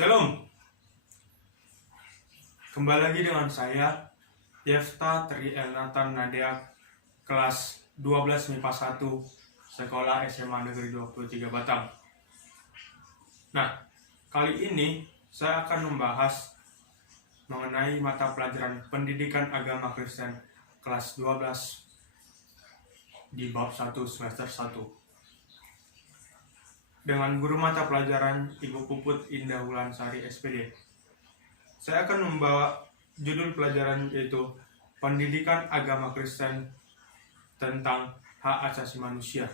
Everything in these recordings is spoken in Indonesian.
Shalom, kembali lagi dengan saya Yefta Tri Elnatan Nadia, kelas 12 MIPA 1, Sekolah SMA Negeri 23 Batam. Nah, kali ini saya akan membahas mengenai mata pelajaran Pendidikan Agama Kristen kelas 12 di bab 1 semester 1. Dengan guru mata pelajaran Ibu Puput Indah Wulansari SPD. Saya akan membawa judul pelajaran yaitu Pendidikan Agama Kristen tentang Hak Asasi Manusia.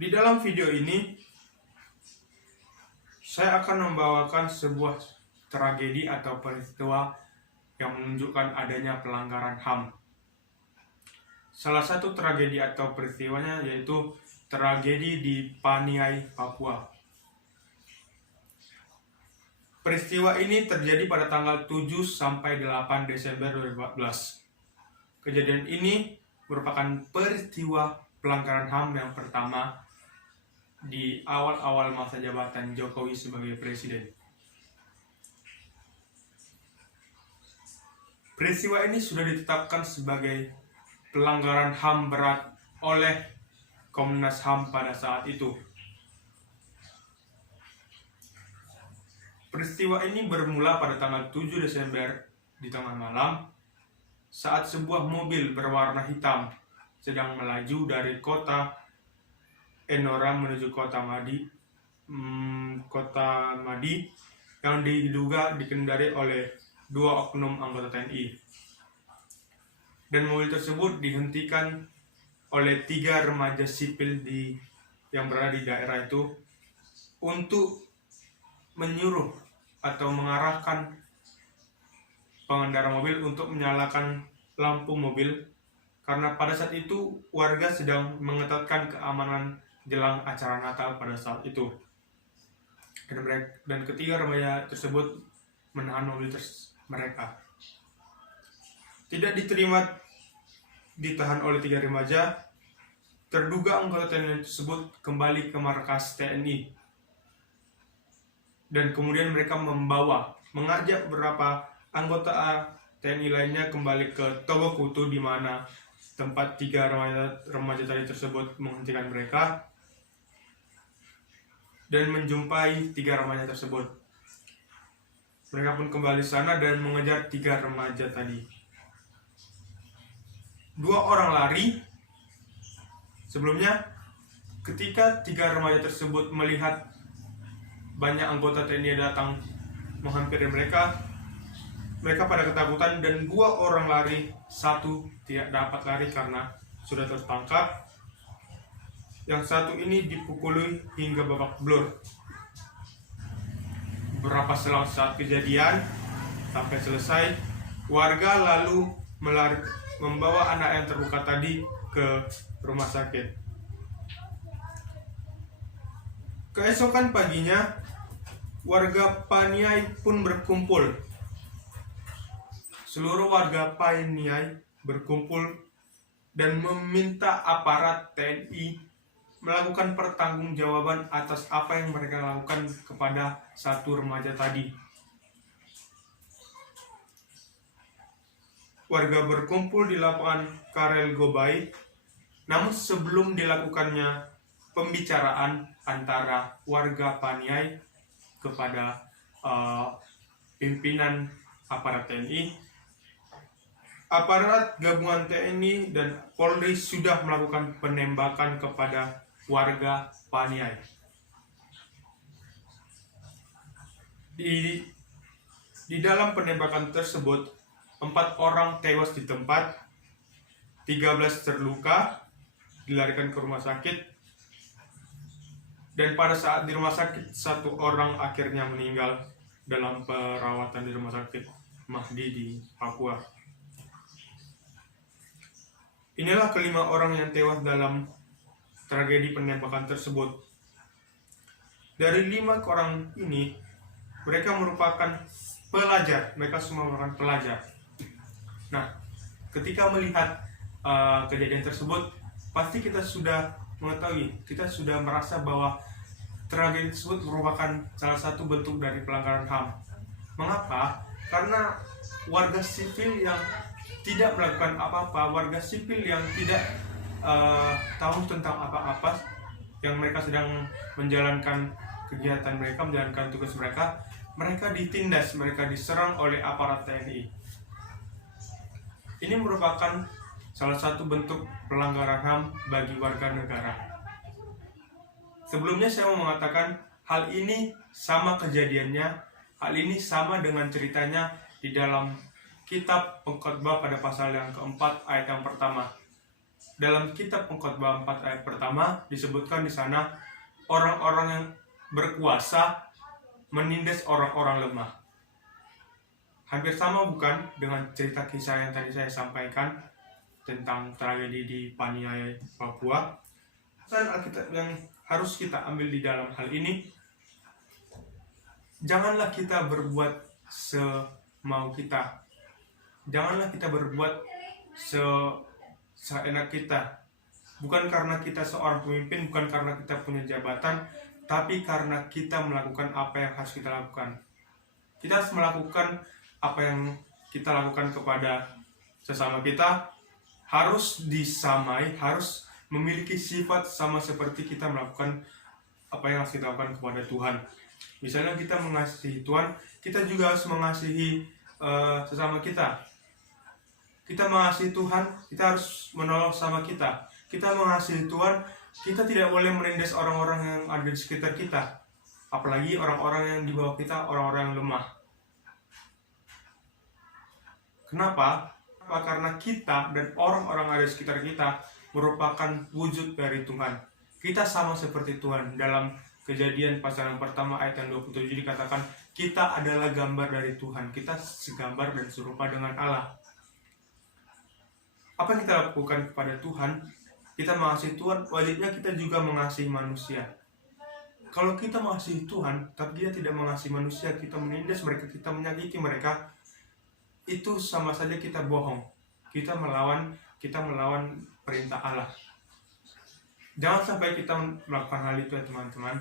Di dalam video ini, saya akan membawakan sebuah tragedi atau peristiwa yang menunjukkan adanya pelanggaran HAM. Salah satu tragedi atau peristiwanya yaitu tragedi di Paniai, Papua. Peristiwa ini terjadi pada tanggal 7 sampai 8 Desember 2014. Kejadian ini merupakan peristiwa pelanggaran HAM yang pertama di awal-awal masa jabatan Jokowi sebagai presiden. Peristiwa ini sudah ditetapkan sebagai pelanggaran HAM berat oleh Komnas HAM pada saat itu. Peristiwa ini bermula pada tanggal 7 Desember di tengah malam saat sebuah mobil berwarna hitam sedang melaju dari kota Enora menuju kota Madi yang diduga dikendarai oleh 2 oknum anggota TNI. Dan mobil tersebut dihentikan oleh 3 remaja sipil yang berada di daerah itu untuk menyuruh atau mengarahkan pengendara mobil untuk menyalakan lampu mobil karena pada saat itu warga sedang mengetatkan keamanan jelang acara Natal pada saat itu. Dan ketiga remaja tersebut menahan mobil mereka. Tidak diterima ditahan oleh 3 remaja, terduga anggota TNI tersebut kembali ke markas TNI. Dan kemudian mereka mengajak beberapa anggota TNI lainnya kembali ke Togokutu di mana tempat 3 remaja tadi tersebut menghentikan mereka dan menjumpai 3 remaja tersebut. Mereka pun kembali sana dan mengejar 3 remaja tadi. 2 orang lari. Sebelumnya, ketika 3 remaja tersebut melihat banyak anggota TNI datang menghampiri mereka pada ketakutan dan 2 orang lari, 1 tidak dapat lari karena sudah tertangkap. Yang 1 ini dipukuli hingga babak belur. Beberapa selang saat kejadian sampai selesai, warga lalu membawa anak yang terluka tadi ke rumah sakit. Keesokan paginya, warga Paniai pun berkumpul. Seluruh warga Paniai berkumpul dan meminta aparat TNI melakukan pertanggungjawaban atas apa yang mereka lakukan kepada 1 remaja tadi. Warga berkumpul di lapangan Karel Gobai, namun sebelum dilakukannya pembicaraan antara warga Paniai kepada pimpinan aparat TNI, aparat gabungan TNI dan Polri sudah melakukan penembakan kepada warga Paniai. Di dalam penembakan tersebut, 4 orang tewas di tempat, 13 terluka, dilarikan ke rumah sakit, dan pada saat di rumah sakit 1 orang akhirnya meninggal dalam perawatan di rumah sakit Mahdi di Papua. Inilah ke-5 orang yang tewas dalam tragedi penembakan tersebut. Dari 5 orang ini, mereka merupakan pelajar, mereka semua merupakan pelajar. Nah, ketika melihat kejadian tersebut, pasti kita sudah mengetahui, kita sudah merasa bahwa tragedi tersebut merupakan salah satu bentuk dari pelanggaran HAM. Mengapa? Karena warga sipil yang tidak melakukan apa-apa, warga sipil yang tidak tahu tentang apa-apa, yang mereka sedang menjalankan kegiatan mereka, menjalankan tugas mereka, mereka ditindas, mereka diserang oleh aparat TNI. Ini merupakan salah satu bentuk pelanggaran HAM bagi warga negara. Sebelumnya saya mau mengatakan hal ini sama kejadiannya, hal ini sama dengan ceritanya di dalam kitab Pengkhotbah pada pasal yang keempat ayat yang pertama. Dalam kitab Pengkhotbah 4 ayat pertama disebutkan di sana orang-orang yang berkuasa menindas orang-orang lemah. Hampir sama bukan dengan cerita kisah yang tadi saya sampaikan tentang tragedi di Paniai, Papua. Dan Alkitab yang harus kita ambil di dalam hal ini, janganlah kita berbuat semau kita. Janganlah kita berbuat seenak kita. Bukan karena kita seorang pemimpin, bukan karena kita punya jabatan, tapi karena kita melakukan apa yang harus kita lakukan. Kita harus melakukan apa yang kita lakukan kepada sesama kita, harus disamai, harus memiliki sifat sama seperti kita melakukan apa yang harus kita lakukan kepada Tuhan. Misalnya kita mengasihi Tuhan, kita juga harus mengasihi sesama kita. Kita mengasihi Tuhan, kita harus menolong sama kita. Kita mengasihi Tuhan, kita tidak boleh menindas orang-orang yang ada di sekitar kita. Apalagi orang-orang yang di bawah kita, orang-orang yang lemah. Kenapa? Karena kita dan orang-orang ada di sekitar kita merupakan wujud dari Tuhan. Kita sama seperti Tuhan. Dalam Kejadian pasal yang pertama ayat yang 27 dikatakan kita adalah gambar dari Tuhan. Kita segambar dan serupa dengan Allah. Apa yang kita lakukan kepada Tuhan? Kita mengasihi Tuhan, wajibnya kita juga mengasihi manusia. Kalau kita mengasihi Tuhan, tapi kita tidak mengasihi manusia, kita menindas mereka, kita menyakiti mereka, itu sama saja kita bohong. Kita melawan perintah Allah. Jangan sampai kita melakukan hal itu ya teman-teman.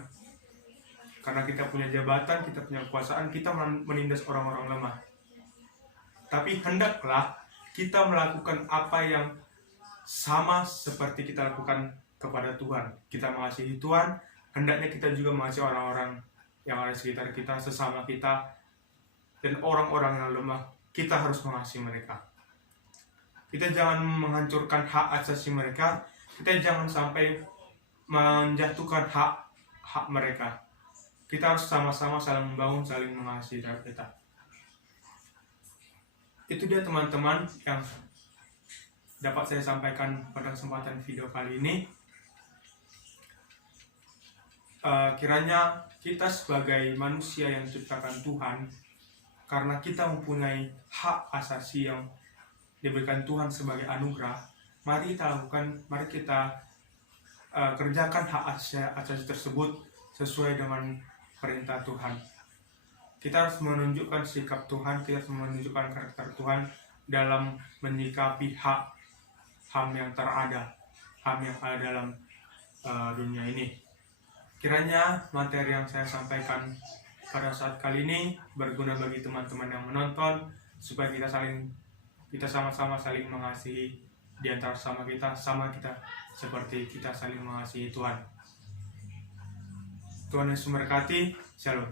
Karena kita punya jabatan, kita punya kekuasaan, kita menindas orang-orang lemah. Tapi hendaklah kita melakukan apa yang sama seperti kita lakukan kepada Tuhan. Kita mengasihi Tuhan, hendaknya kita juga mengasihi orang-orang yang ada di sekitar kita, sesama kita, dan orang-orang yang lemah. Kita harus mengasihi mereka. Kita jangan menghancurkan hak asasi mereka. Kita jangan sampai menjatuhkan hak mereka. Kita harus sama-sama saling membangun, saling mengasihi kita. Itu dia teman-teman yang dapat saya sampaikan pada kesempatan video kali ini. Kiranya kita sebagai manusia yang diciptakan Tuhan, karena kita mempunyai hak asasi yang diberikan Tuhan sebagai anugerah, mari kita kerjakan hak asasi tersebut sesuai dengan perintah Tuhan. Kita harus menunjukkan sikap Tuhan, kita harus menunjukkan karakter Tuhan dalam menyikapi HAM yang terada, HAM yang ada dalam dunia ini. Kiranya materi yang saya sampaikan pada saat kali ini berguna bagi teman-teman yang menonton, supaya kita sama-sama saling mengasihi di antara sama kita seperti kita saling mengasihi Tuhan. Tuhan Yesus memberkati. Shalom.